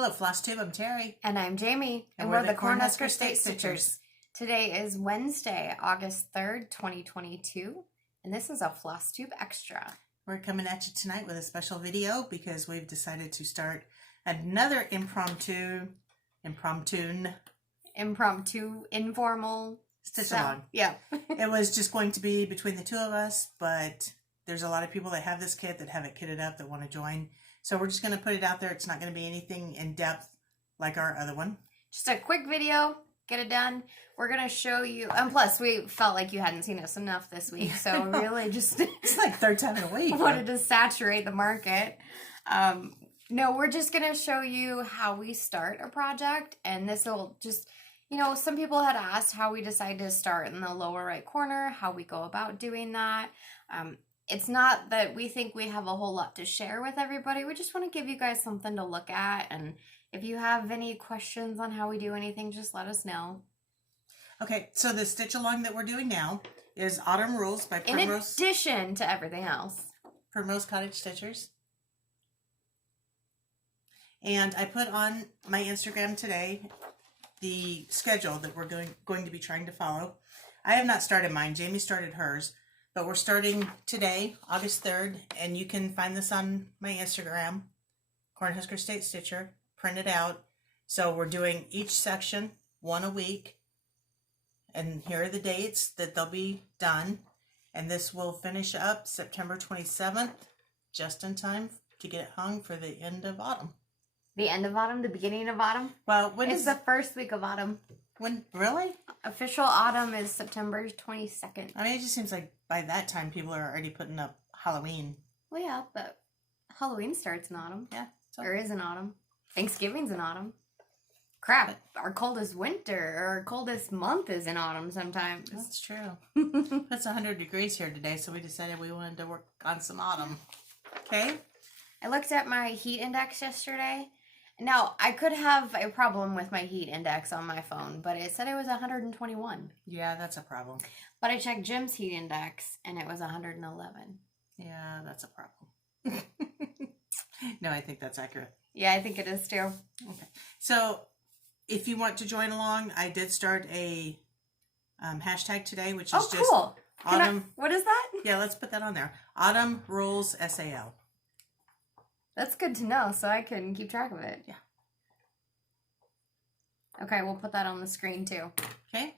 Hello, Flosstube. I'm Terry. And I'm Jamie. And we're the Cornhusker State Stitchers. Today is Wednesday, August 3rd, 2022. And this is a Flosstube Extra. We're coming at you tonight with a special video because we've decided to start another impromptu, informal stitch along. Yeah. It was just going to be between the two of us, but there's a lot of people that have this kit that have it kitted up that want to join. So we're just going to put it out there. It's not going to be anything in depth like our other one. Just a quick video. Get it done. We're going to show you. And plus, we felt like you hadn't seen us enough this week. So really just... It's like third time in a week. Wanted to saturate the market. No, we're just going to show you how we start a project. And this will just... You know, some people had asked how we decide to start in the lower right corner, how we go about doing that. It's not that we think we have a whole lot to share with everybody. We just want to give you guys something to look at. And if you have any questions on how we do anything, just let us know. Okay, so the stitch along that we're doing now is Autumn Rules by Primrose. In addition to everything else. Primrose Cottage Stitchers. And I put on my Instagram today the schedule that we're going to be trying to follow. I have not started mine. Jamie started hers. But we're starting today, August 3rd, and you can find this on my Instagram, Cornhusker State Stitcher, print it out. So we're doing each section, one a week, and here are the dates that they'll be done. And this will finish up September 27th, just in time to get it hung for the end of autumn. The end of autumn, the beginning of autumn? Well, it's the first week of autumn. When, really? Official autumn is September 22nd. I mean, it just seems like by that time people are already putting up Halloween. Well, yeah, but Halloween starts in autumn. Yeah. So. Or is in autumn. Thanksgiving's in autumn. Crap, our coldest winter, or our coldest month is in autumn sometimes. That's true. It's 100 degrees here today, so we decided we wanted to work on some autumn. Okay? I looked at my heat index yesterday. Now, I could have a problem with my heat index on my phone, but it said it was 121. Yeah, that's a problem. But I checked Jim's heat index, and it was 111. Yeah, that's a problem. No, I think that's accurate. Yeah, I think it is too. Okay. So, if you want to join along, I did start a hashtag today, which is just cool. Autumn. What is that? Yeah, let's put that on there. Autumn Rules SAL. That's good to know, so I can keep track of it. Yeah. Okay, we'll put that on the screen too. Okay.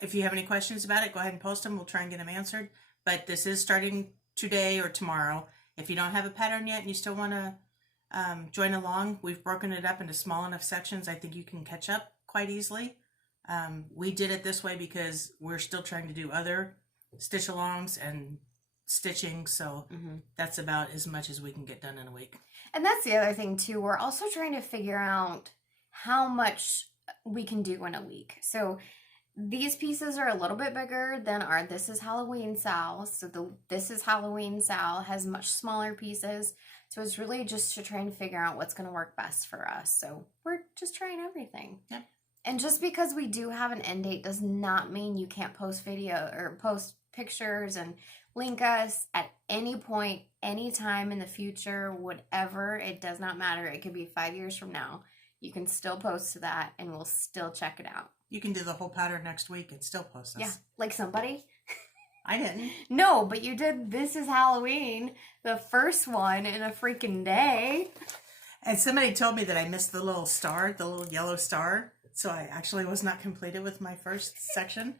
If you have any questions about it, go ahead and post them. We'll try and get them answered. But this is starting today or tomorrow. If you don't have a pattern yet and you still want to join along, we've broken it up into small enough sections. I think you can catch up quite easily. We did it this way because we're still trying to do other stitch alongs and stitching, so that's about as much as we can get done in a week. And that's the other thing too, we're also trying to figure out how much we can do in a week. So these pieces are a little bit bigger than our This Is Halloween SAL. So the This Is Halloween SAL has much smaller pieces. So it's really just to try and figure out what's going to work best for us. So we're just trying everything. Yep. And just because we do have an end date does not mean you can't post video or post pictures and link us at any point, any time in the future, whatever. It does not matter. It could be 5 years from now. You can still post to that and we'll still check it out. You can do the whole pattern next week and still post this. Yeah, like somebody. I didn't. No, but you did This Is Halloween, the first one in a freaking day. And somebody told me that I missed the little star, the little yellow star. So I actually was not completed with my first section.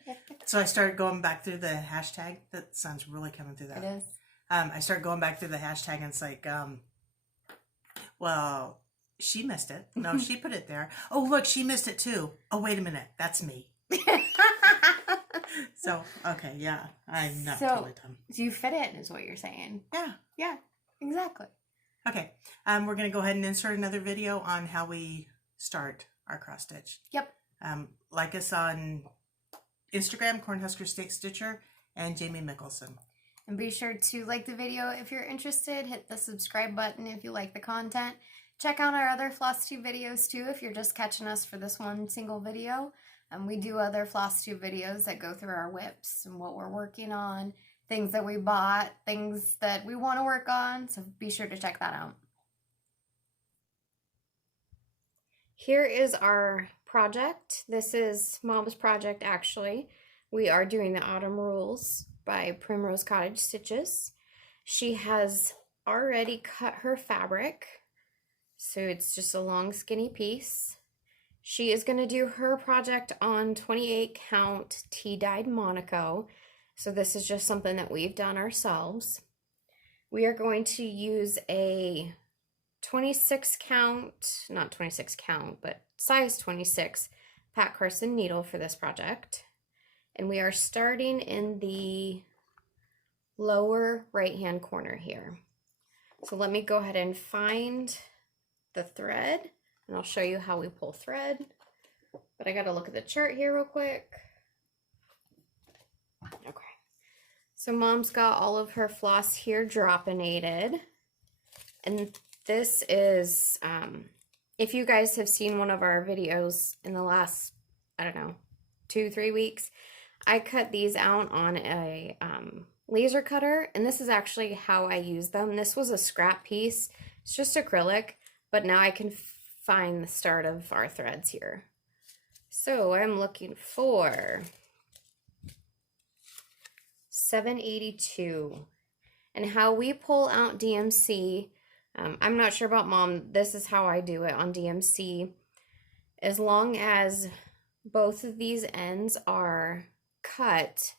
So I started going back through the hashtag. That sounds really coming through that. It is. I started going back through the hashtag and it's like, well, she missed it. No, she put it there. Oh, look, she missed it too. Oh, wait a minute. That's me. So, okay, yeah. I'm not totally done. So you fit it is what you're saying. Yeah. Yeah, exactly. Okay. We're going to go ahead and insert another video on how we start our cross stitch. Yep. Like us on Instagram, Cornhusker State Stitcher, and Jamie Mickelson. And be sure to like the video if you're interested. Hit the subscribe button if you like the content. Check out our other Flosstube videos too if you're just catching us for this one single video. We do other Flosstube videos that go through our whips and what we're working on, things that we bought, things that we want to work on. So be sure to check that out. Here is our project. This is Mom's project, actually. We are doing the Autumn Rules by Primrose Cottage Stitches. She has already cut her fabric, so it's just a long skinny piece. She is going to do her project on 28 count tea-dyed Monaco. So this is just something that we've done ourselves. We are going to use a 26 count, not 26 count, but size 26 Pat Carson needle for this project. And we are starting in the lower right-hand corner here. So let me go ahead and find the thread, and I'll show you how we pull thread. But I gotta look at the chart here real quick. Okay. So Mom's got all of her floss here droppinated. And this is, if you guys have seen one of our videos in the last, I don't know, 2-3 weeks, I cut these out on a laser cutter, and this is actually how I use them. This was a scrap piece. It's just acrylic, but now I can find the start of our threads here. So I'm looking for 782. And how we pull out DMC, I'm not sure about Mom, this is how I do it on DMC. As long as both of these ends are cut,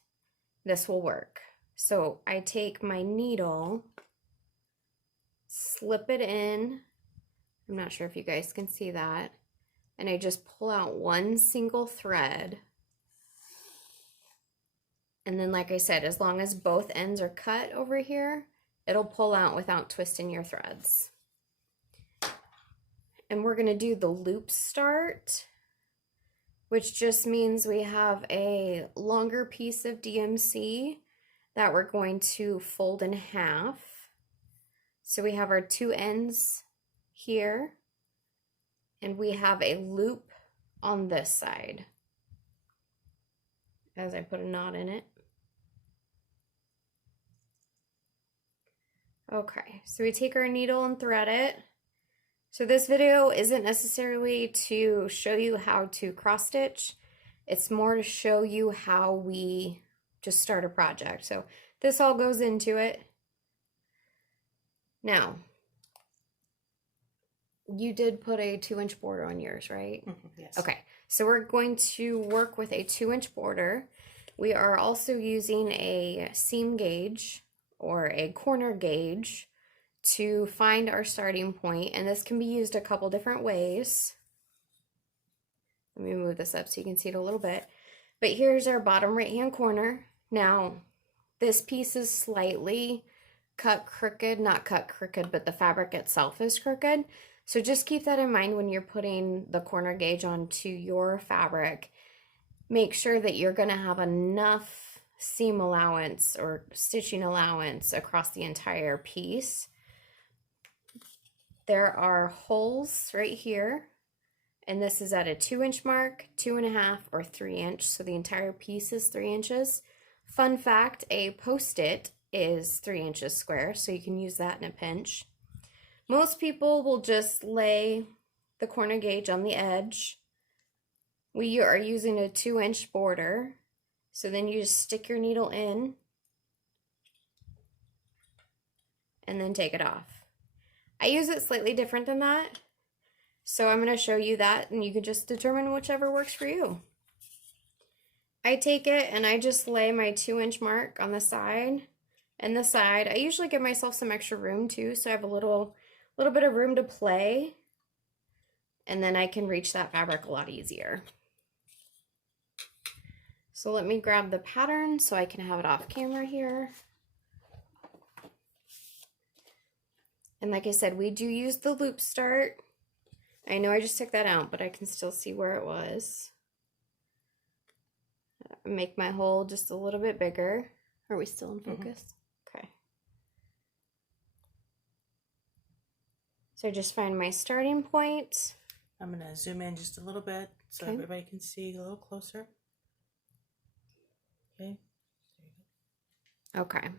this will work. So I take my needle, slip it in, I'm not sure if you guys can see that, and I just pull out one single thread. And then, like I said, as long as both ends are cut over here, it'll pull out without twisting your threads. And we're gonna do the loop start, which just means we have a longer piece of DMC that we're going to fold in half. So we have our two ends here, and we have a loop on this side as I put a knot in it. Okay, so we take our needle and thread it. So this video isn't necessarily to show you how to cross stitch. It's more to show you how we just start a project. So this all goes into it. Now, you did put a 2-inch border on yours, right? Yes. Okay, so we're going to work with a 2-inch border. We are also using a seam gauge or a corner gauge to find our starting point, and this can be used a couple different ways. Let me move this up so you can see it a little bit. But here's our bottom right hand corner. Now this piece is slightly cut crooked, not cut crooked, but the fabric itself is crooked. So just keep that in mind when you're putting the corner gauge onto your fabric. Make sure that you're going to have enough seam allowance or stitching allowance across the entire piece. There are holes right here, and this is at a 2-inch mark, 2.5, or 3-inch, so the entire piece is 3 inches. Fun fact, a post-it is 3 inches square, so you can use that in a pinch. Most people will just lay the corner gauge on the edge. We are using a 2-inch border, so then you just stick your needle in and then take it off. I use it slightly different than that, so I'm going to show you that, and you can just determine whichever works for you. I take it and I just lay my 2-inch mark on the side and the side. I usually give myself some extra room too, so I have a little bit of room to play, and then I can reach that fabric a lot easier. So let me grab the pattern so I can have it off camera here. And like I said, we do use the loop start. I know I just took that out, but I can still see where it was. Make my hole just a little bit bigger. Are we still in focus? Okay. So just find my starting point. I'm going to zoom in just a little bit so everybody can see a little closer. Okay. Okay.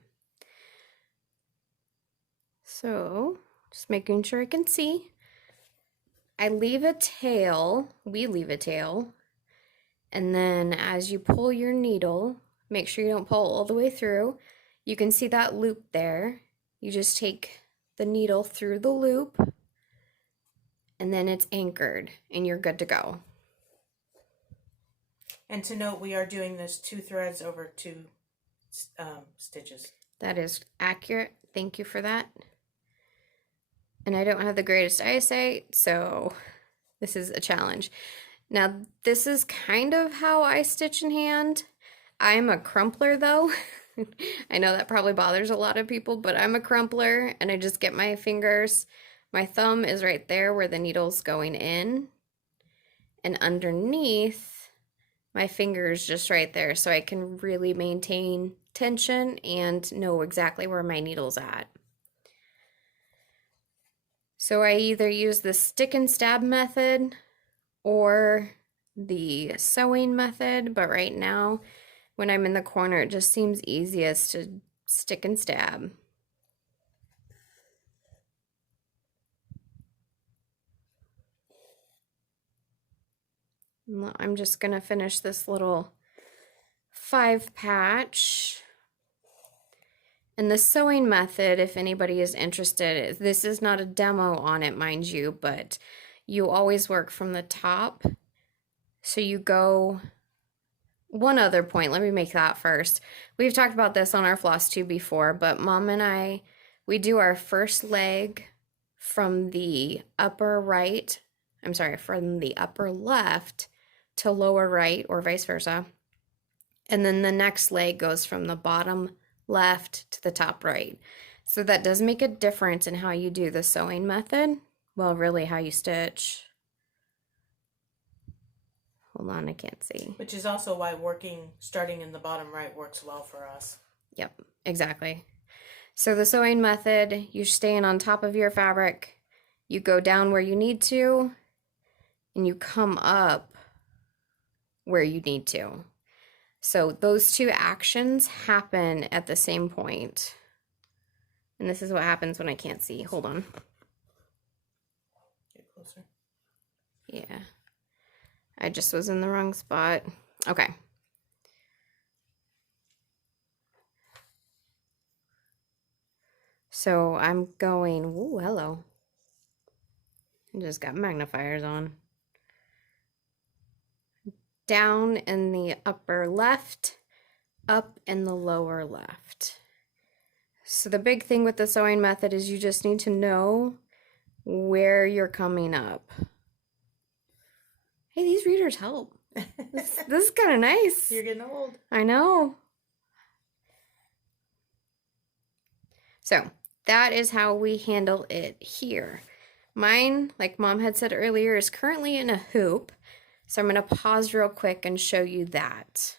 So just making sure I can see. I leave a tail, we leave a tail, and then as you pull your needle, make sure you don't pull all the way through. You can see that loop there. You just take the needle through the loop, and then it's anchored, and you're good to go. And to note, we are doing this 2 threads over 2 stitches. That is accurate. Thank you for that. And I don't have the greatest eyesight, so this is a challenge. Now, this is kind of how I stitch in hand. I'm a crumpler, though. I know that probably bothers a lot of people, but I'm a crumpler, and I just get my fingers. My thumb is right there where the needle's going in, and underneath, my finger is just right there, so I can really maintain tension and know exactly where my needle's at. So I either use the stick and stab method or the sewing method, but right now, when I'm in the corner, it just seems easiest to stick and stab. I'm just gonna finish this little 5 patch. And the sewing method, if anybody is interested, this is not a demo on it, mind you, but you always work from the top. So you go, one other point, let me make that first. We've talked about this on our Flosstube before, but Mom and I, we do our first leg from the upper right, from the upper left to lower right, or vice versa. And then the next leg goes from the bottom left to the top right. So that does make a difference in how you do the sewing method. Well, really how you stitch. Hold on, I can't see. Which is also why starting in the bottom right works well for us. Yep, exactly. So the sewing method, you're staying on top of your fabric, you go down where you need to, and you come up where you need to. So those 2 actions happen at the same point. And this is what happens when I can't see. Hold on. Get closer. Yeah. I just was in the wrong spot. Okay. So I'm going, ooh, hello. I just got magnifiers on. Down in the upper left, up in the lower left. So the big thing with the sewing method is you just need to know where you're coming up. Hey, these readers help. This is kind of nice. You're getting old. I know. So that is how we handle it here. Mine, like Mom had said earlier, is currently in a hoop. So I'm going to pause real quick and show you that.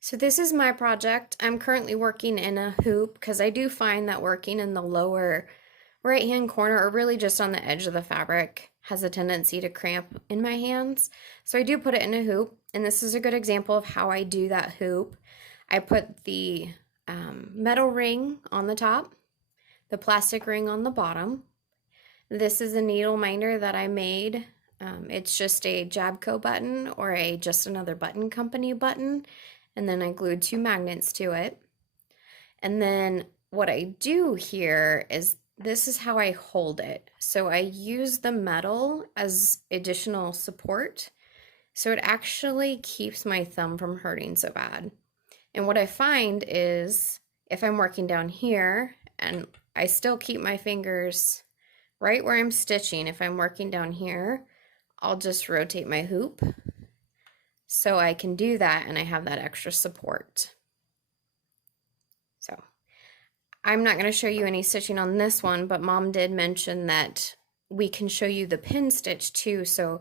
So this is my project. I'm currently working in a hoop because I do find that working in the lower right-hand corner, or really just on the edge of the fabric, has a tendency to cramp in my hands. So I do put it in a hoop, and this is a good example of how I do that hoop. I put the metal ring on the top, the plastic ring on the bottom. This is a needle minder that I made. It's just a Jabco button or a Just Another Button Company button. And then I glued 2 magnets to it. And then what I do here is this is how I hold it. So I use the metal as additional support. So it actually keeps my thumb from hurting so bad. And what I find is if I'm working down here and I still keep my fingers right where I'm stitching, if I'm working down here, I'll just rotate my hoop so I can do that and I have that extra support. So I'm not going to show you any stitching on this one, but Mom did mention that we can show you the pin stitch too. So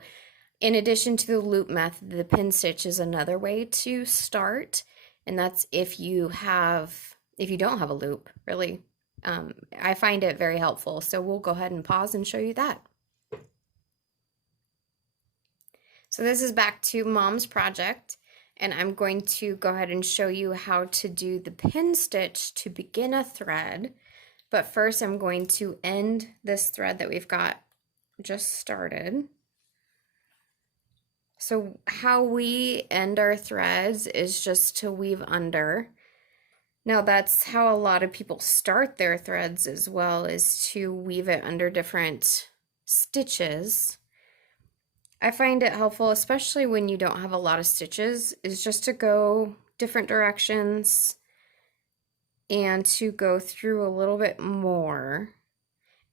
in addition to the loop method, the pin stitch is another way to start, and that's if you don't have a loop, really. I find it very helpful. So we'll go ahead and pause and show you that. So this is back to Mom's project, and I'm going to go ahead and show you how to do the pin stitch to begin a thread. But first I'm going to end this thread that we've got just started. So how we end our threads is just to weave under. Now that's how a lot of people start their threads as well, is to weave it under different stitches. I find it helpful, especially when you don't have a lot of stitches, is just to go different directions and to go through a little bit more.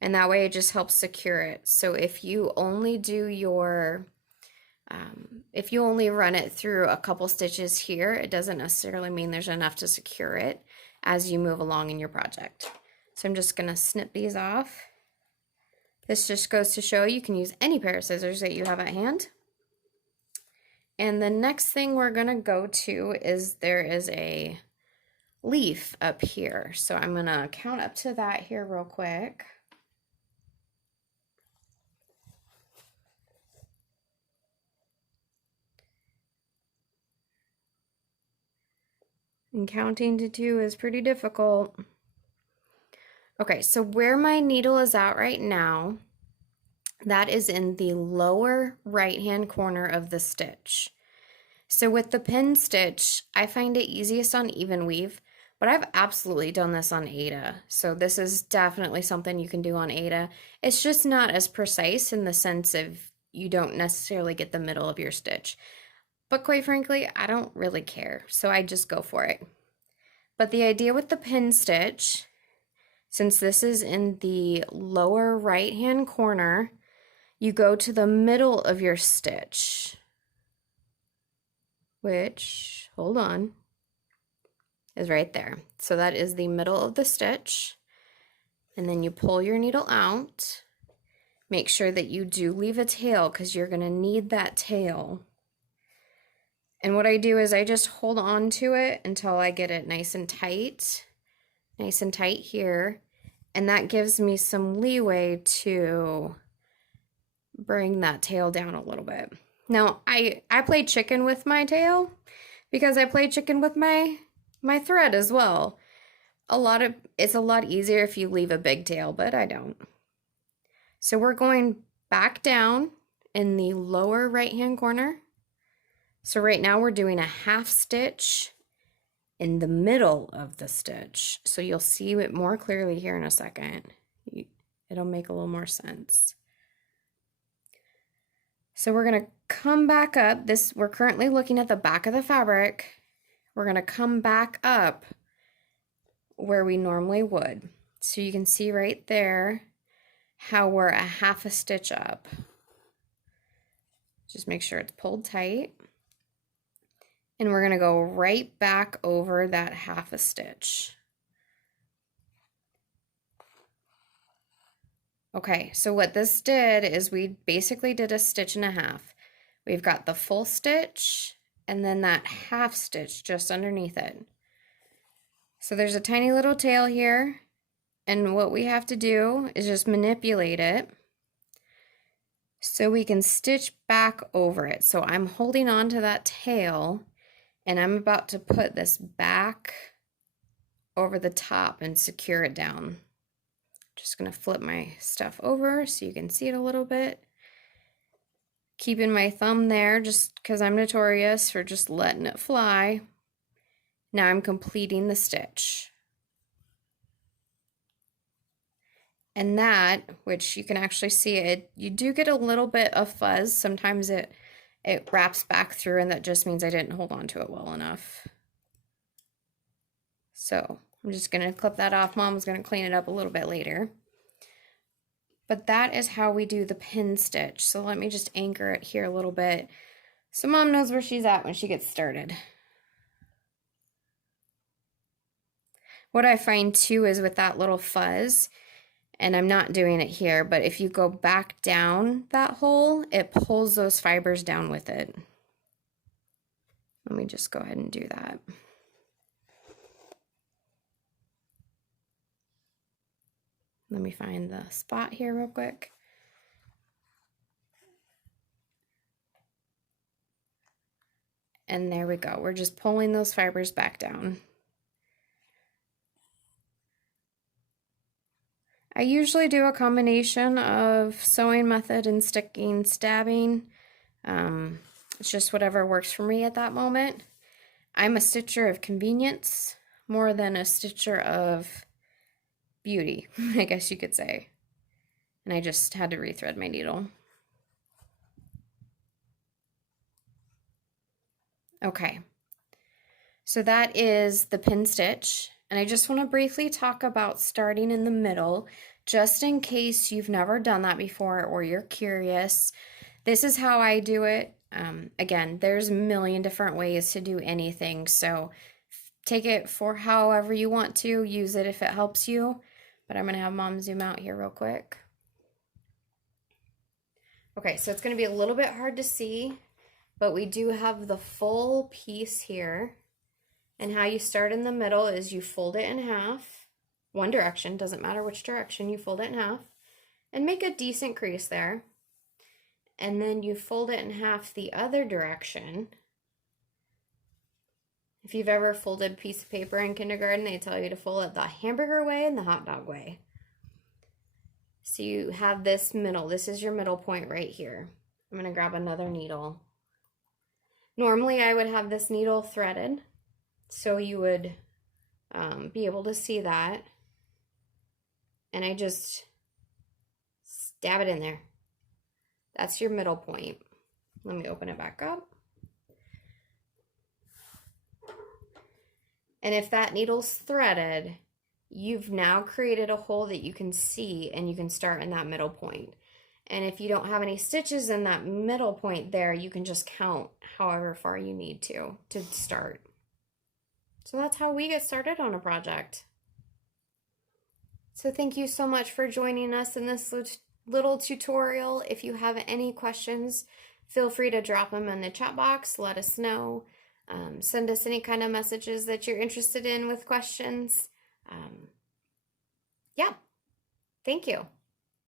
And that way it just helps secure it. So if you only do your if you only run it through a couple stitches here, it doesn't necessarily mean there's enough to secure it as you move along in your project. So I'm just gonna snip these off. This just goes to show you can use any pair of scissors that you have at hand. And the next thing we're gonna go to is there is a leaf up here. So I'm gonna count up to that here real quick. And counting to 2 is pretty difficult. Okay, so where my needle is at right now, that is in the lower right-hand corner of the stitch. So with the pin stitch, I find it easiest on even weave, but I've absolutely done this on Aida. So this is definitely something you can do on Aida. It's just not as precise in the sense of you don't necessarily get the middle of your stitch. But quite frankly, I don't really care, so I just go for it. But the idea with the pin stitch, since this is in the lower right-hand corner, you go to the middle of your stitch, which, hold on, is right there. So that is the middle of the stitch. And then you pull your needle out. Make sure that you do leave a tail because you're going to need that tail. And what I do is I just hold on to it until I get it nice and tight here. And that gives me some leeway to bring that tail down a little bit. Now, I play chicken with my tail because I play chicken with my thread as well. It's a lot easier if you leave a big tail, but I don't. So we're going back down in the lower right-hand corner. So right now we're doing a half stitch in the middle of the stitch. So you'll see it more clearly here in a second. It'll make a little more sense. So we're gonna come back up. We're currently looking at the back of the fabric. We're gonna come back up where we normally would. So you can see right there how we're a half a stitch up. Just make sure it's pulled tight. And we're gonna go right back over that half a stitch. Okay, so what this did is we basically did a stitch and a half. We've got the full stitch and then that half stitch just underneath it. So there's a tiny little tail here, and what we have to do is just manipulate it so we can stitch back over it. So I'm holding on to that tail and I'm about to put this back over the top and secure it down. Just gonna flip my stuff over so you can see it a little bit. Keeping my thumb there just because I'm notorious for just letting it fly. Now I'm completing the stitch. And that, which you can actually see it, you do get a little bit of fuzz. Sometimes it wraps back through, and that just means I didn't hold on to it well enough. So I'm just gonna clip that off. Mom's gonna clean it up a little bit later. But that is how we do the pin stitch. So let me just anchor it here a little bit so Mom knows where she's at when she gets started. What I find too is with that little fuzz, and I'm not doing it here, but if you go back down that hole, it pulls those fibers down with it. Let me just go ahead and do that. Let me find the spot here real quick. And there we go. We're just pulling those fibers back down. I usually do a combination of sewing method and sticking stabbing. It's just whatever works for me at that moment. I'm a stitcher of convenience more than a stitcher of beauty, I guess you could say. And I just had to rethread my needle. Okay, so that is the pin stitch. And I just want to briefly talk about starting in the middle, just in case you've never done that before or you're curious. This is how I do it. Again, there's a million different ways to do anything, so take it for however you want to, use it if it helps you. But I'm going to have Mom zoom out here real quick. Okay, so it's going to be a little bit hard to see, but we do have the full piece here. And how you start in the middle is you fold it in half, one direction, doesn't matter which direction, you fold it in half, and make a decent crease there. And then you fold it in half the other direction. If you've ever folded a piece of paper in kindergarten, they tell you to fold it the hamburger way and the hot dog way. So you have this middle, this is your middle point right here. I'm going to grab another needle. Normally I would have this needle threaded, so you would be able to see that. And I just stab it in there. That's your middle point. Let me open it back up. And if that needle's threaded, you've now created a hole that you can see and you can start in that middle point. And if you don't have any stitches in that middle point there, you can just count however far you need to start. So that's how we get started on a project. So thank you so much for joining us in this little tutorial. If you have any questions, feel free to drop them in the chat box. Let us know. Send us any kind of messages that you're interested in with questions. Yeah, thank you.